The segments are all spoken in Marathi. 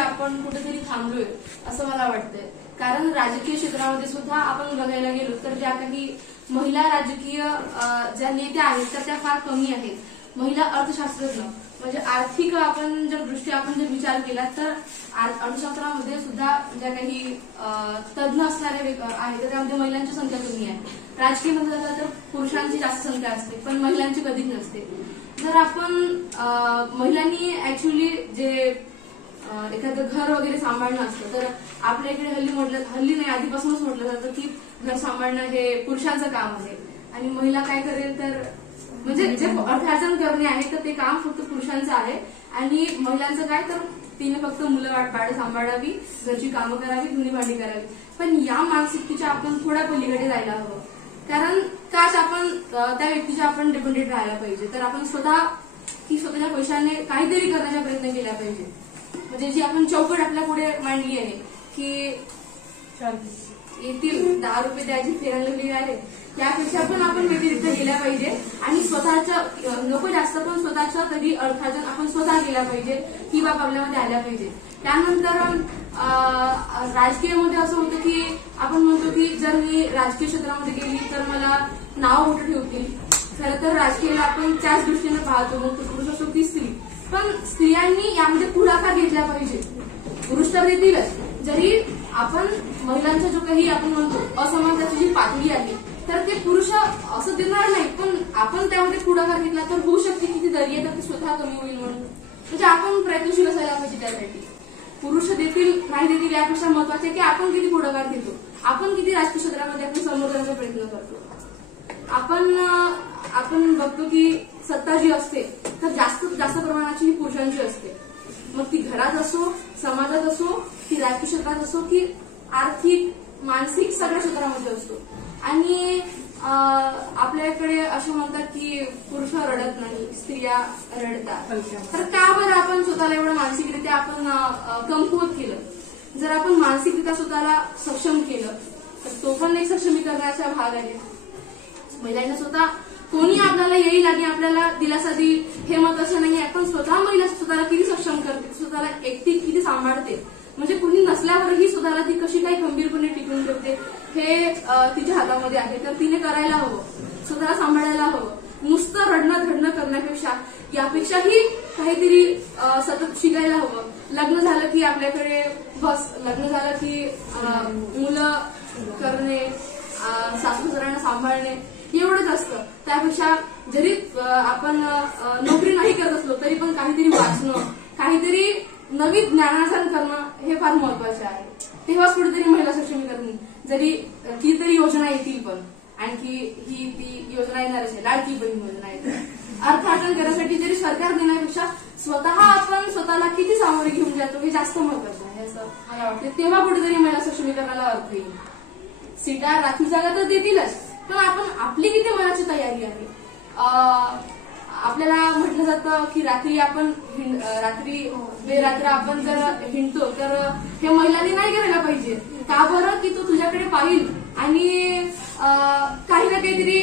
आपण कुठेतरी थांबलोय असं मला वाटतंय. कारण राजकीय क्षेत्रामध्ये सुद्धा आपण बघायला गेलो तर ज्या काही महिला राजकीय ज्या नेत्या आहेत तर त्या फार कमी आहेत. महिला अर्थशास्त्रज्ञ म्हणजे आर्थिक आपण जर विचार केला तर अर्थशास्त्रामध्ये सुद्धा ज्या काही तज्ञ असणारे आहेत तर त्यामध्ये महिलांची संख्या कमी आहे. राजकीय म्हणलं तर पुरुषांची जास्त संख्या असते पण महिलांची कधीच नसते. जर आपण महिलांनी ऍक्च्युली जे एखादं घर वगैरे सांभाळणं असतं तर आपल्या इकडे हल्ली नाही आधीपासूनच म्हटलं जातं की घर सांभाळणं हे पुरुषांचं काम आहे आणि महिला काय करेल तर म्हणजे जे अर्थार्जन करणे आहे तर ते काम फक्त पुरुषांचं आहे आणि महिलांचं काय तर तिने फक्त मुलं बाळ सांभाळावी, घरची कामं करावी, धुणी भांडी करावी. पण या मानसिकतेच्या आपण थोड्या पलीकडे जायला हवं. कारण काश आपण त्या व्यक्तीच्या आपण डिपेंडेंट राहायला पाहिजे. तर आपण स्वतःच्या पैशाने काहीतरी करण्याचा प्रयत्न केला पाहिजे. म्हणजे जी आपण चौकट आपल्या पुढे मांडली आहे की येतील 10 रुपये द्यायची फेरंगली आहे त्यापेक्षा पण आपण व्यतिरिक्त गेल्या पाहिजे आणि स्वतःचं नको जास्त पण स्वतःचं कधी अर्थार्जन आपण स्वतः केला पाहिजे ही बाब आपल्यामध्ये आल्या पाहिजे. त्यानंतर राजकीयमध्ये असं होतं की आपण म्हणतो की जर मी राजकीय क्षेत्रामध्ये गेली तर मला नाव मोठं ठेवतील. खरं तर राजकीयाला आपण त्याच दृष्टीने पाहतो मग तो पुरुष असो की स्त्री. पण स्त्रियांनी यामध्ये पुढाकार घेतला पाहिजे. पुरुष तर देतीलच. जरी आपण महिलांचा जो काही आपण म्हणतो असमानताची जी पातळी आहे तर ते पुरुष असं देणार नाही पण आपण त्यामध्ये पुढाकार घेतला तर होऊ शकते की ती दर्या तर ती स्वतः कमी होईल म्हणून. म्हणजे आपण प्रयत्नशील असायला पाहिजे त्यासाठी. पुरुष देतील नाही देतील यापेक्षा महत्वाचे आहे की आपण किती पुढाकार घेतो, आपण किती राजकीय क्षेत्रामध्ये आपण समोर जाण्याचा प्रयत्न करतो. आपण बघतो की सत्ता जी असते तर जास्त प्रमाणाची ही पुरुषांची असते. मग ती घरात असो, समाजात असो, ती राजकीय क्षेत्रात असो की आर्थिक, मानसिक सगळ्या क्षेत्रामध्ये असतो. आणि आपल्याकडे असं म्हणतात की पुरुष रडत नाही, स्त्रिया रडतात. तर का बरं आपण स्वतःला एवढं मानसिकरित्या आपण कमकुवत केलं? जर आपण मानसिकरित्या स्वतःला सक्षम केलं तर तो पण एक सक्षमीकरणाचा भाग आहे. महिलांना स्वतः कोणी आपल्याला येईल आणि आपल्याला दिलासा देईल हे महत्वाचं नाही. आपण महिला स्वतःला किती सक्षम करते, स्वतःला एकटी किती सांभाळते, म्हणजे कुणी नसल्यावरही स्वतःला ती कशी काही खंबीरपणे टिकून ठेवते हे तिच्या हातामध्ये आहे. तर तिने करायला हवं, स्वतःला सांभाळायला हवं. नुसतं रडणं करण्यापेक्षा यापेक्षाही काहीतरी सतत शिकायला हवं. लग्न झालं की आपल्याकडे लग्न झालं की मुलं करणे, सासू-सासऱ्यांना सांभाळणे एवढंच असतं. त्यापेक्षा जरी आपण नोकरी नाही करत असलो तरी पण काहीतरी वाचणं, काहीतरी नवीन ज्ञानार्जन करणं हे फार महत्वाचे आहे. तेव्हाच कुठेतरी महिला सक्षमीकरण. जरी कितीतरी योजना येतील पण आणखी ती योजना येणारच आहे, लाडकी बहीण योजना येते. अर्थार्जन करण्यासाठी जरी सरकार देण्यापेक्षा स्वतः आपण स्वतःला किती सामोरे घेऊन जातो हे जास्त महत्वाचं आहे असं मला वाटतं. तेव्हा कुठेतरी महिला सक्षमीकरणाला अर्थ येईल. सीटा राखीव जागा तर देतीलच पण आपण आपली किती मनाची तयारी आहे. आपल्याला म्हटलं जातं की रात्री बेरात्र आपण जर हिंडतो तर हे महिलांनी नाही करायला पाहिजे. का बरं की तो तुझ्याकडे पाहिल आणि काही ना काहीतरी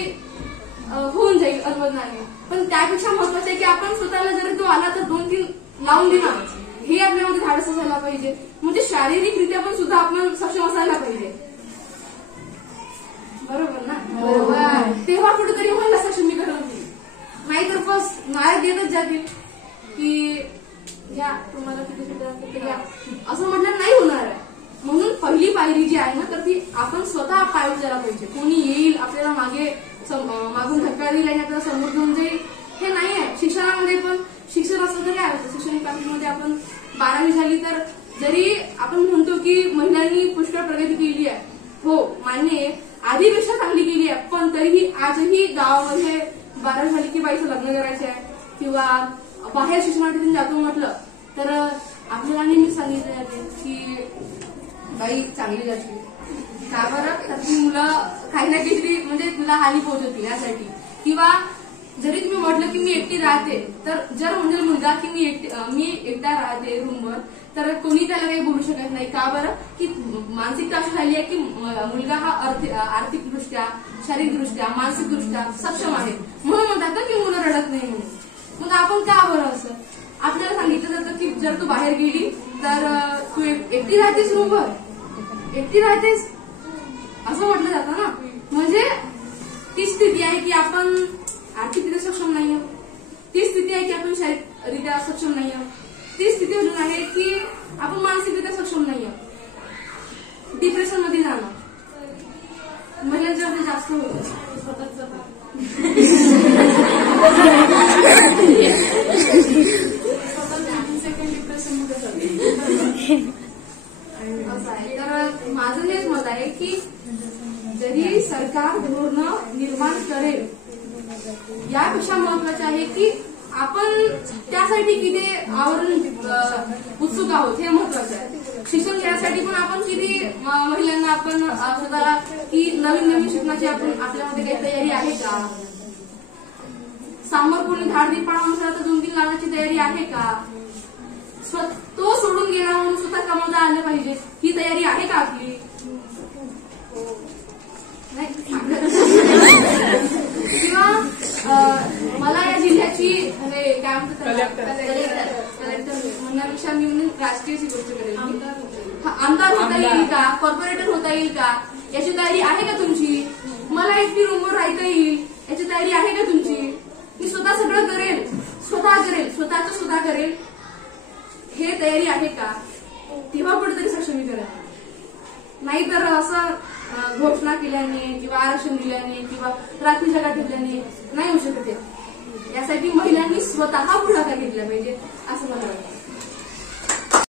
होऊन जाईल अनवधनाने. पण त्यापेक्षा महत्वाचं आहे की आपण स्वतःला जर तो आला तर 2-3 लावून देणार हे आपल्यामध्ये धाडस असायला पाहिजे. म्हणजे शारीरिकरित्या पण सुद्धा आपण सक्षम असायला पाहिजे. बरोबर ना? तेव्हा कुठेतरी महिला सक्षमीकरण होईल. नाहीतर बस नायक येतच जातील की घ्या तुम्हाला किती घ्या असं म्हटलं नाही होणार आहे. म्हणून पहिली पायरी जी आहे ना तर ती आपण स्वतः पाय उचलायला पाहिजे. कोणी येईल आपल्याला मागून धक्का देईल आणि आपल्याला समोर घेऊन जाईल हे नाही आहे. शिक्षणामध्ये पण शिक्षण असलं तर काय होतं, शैक्षणिक काळामध्ये आपण 12वी झाली तर जरी आपण म्हणतो की महिलांनी पुष्कळ प्रगती केली आहे, हो मान्य आहे, आधीपेक्षा चांगली केली आहे. पण तरीही आजही गावामध्ये 12वी झाली की बाईचं लग्न करायचं आहे किंवा बाहेर शिक्षणासाठी जातो म्हटलं तर आपल्याला नेहमीच सांगितलं जाते की बाई चांगली जाते. का बरं? तर ती मुलं काही ना काहीतरी म्हणजे तुला हानी पोहोचवतील यासाठी. किंवा जरी तुम्ही म्हटलं की मी एकटी राहते तर जर म्हणजे मुलगा की मी एकटा राहते रूमवर तर कोणी त्याला काही बोलू शकत नाही. का बरं? की मानसिकता अशी झाली आहे की मुलगा हा आर्थिकदृष्ट्या, शारीरिकदृष्ट्या, मानसिकदृष्ट्या सक्षम आहे म्हणून म्हणतात की मुलं रडत नाही म्हणून. मग आपण का बरं असं आपल्याला सांगितलं जातं की जर तू बाहेर गेली तर तू एकटी राहतेस रूमवर, एकटी राहतेस असं म्हटलं जातं ना. म्हणजे ती स्थिती आहे की आपण आर्थिकरित्या सक्षम नाही आहोत, ती स्थिती आहे की आपण शारीरिकरित्या सक्षम नाही आहोत, ती स्थिती अजून आहे की आपण मानसिकरित्या सक्षम नाही आहोत. डिप्रेशन मध्ये जाणं महिलांच्यामध्ये जास्त होतं. सेकंड डिप्रेशन मध्ये जाते असं आहे. तर माझं हेच मत आहे की जरी सरकार धोरण निर्माण करेल, यापेक्षा महत्वाचे आहे की आपण त्यासाठी किती आवरण उत्सुक आहोत हे महत्वाचं आहे. शिक्षण घेण्यासाठी पण आपण किती महिलांना आपण स्वतःला की नवीन नवीन शिकण्याची आपण आपल्यामध्ये काही तयारी आहे का, समोर कोणी धाडदी पाण्यानुसार तर 2-3 लाखाची तयारी आहे का, तो सोडून गेला म्हणून स्वतः कमवता आले पाहिजे ही तयारी आहे का आपली. किंवा मला या जिल्ह्याची काय म्हणतात कलेक्टर म्हणण्यापेक्षा मी राजकीयची गोष्ट करेल. आमदार होता येईल का, कॉर्पोरेटर होता येईल का, याची तयारी आहे का तुमची. मला एकटी रूमवर राहता येईल याची तयारी आहे का तुमची. मी स्वतः सगळं करेल, स्वतः करेल हे तयारी आहे का. तेव्हा कुठेतरी सक्षमीकरण. नाहीतर असं घोषणा केल्याने किंवा आरक्षण दिल्याने किंवा रात्री जागा ठेवल्याने नाही होऊ शकत. यासाठी महिलांनी स्वतः पुढाकार घेतला पाहिजे असं मला वाटतं.